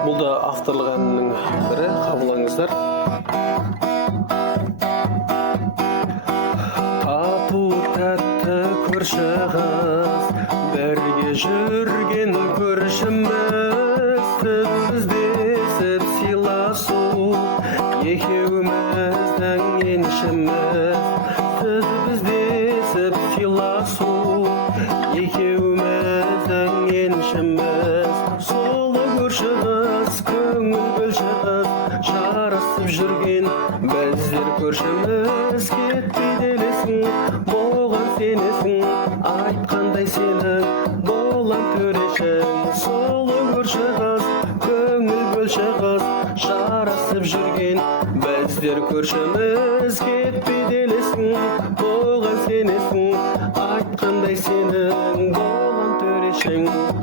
Бұл да авторлық әнінің бірі, қабылдаңыздар. Тату тәтті көрші қыз, бірге жүрген көршіміз, біздесіп сыйласу, екеуміздің еншіміз. Біздесіп сыйласу, екеуміздің еншіміз. Солы көрші қыз, көңіл бөлші қыз, жарысып жүрген біздер көршіміз. Кетпей делесің, болған сенесің, айтқандай сенің болам төрешің. Солы көрші қыз, көңіл бөлші қыз, жарысып жүрген біздер көршіміз. Кетпей делесің, болған сенесің, айтқандай сенің болам төрешің.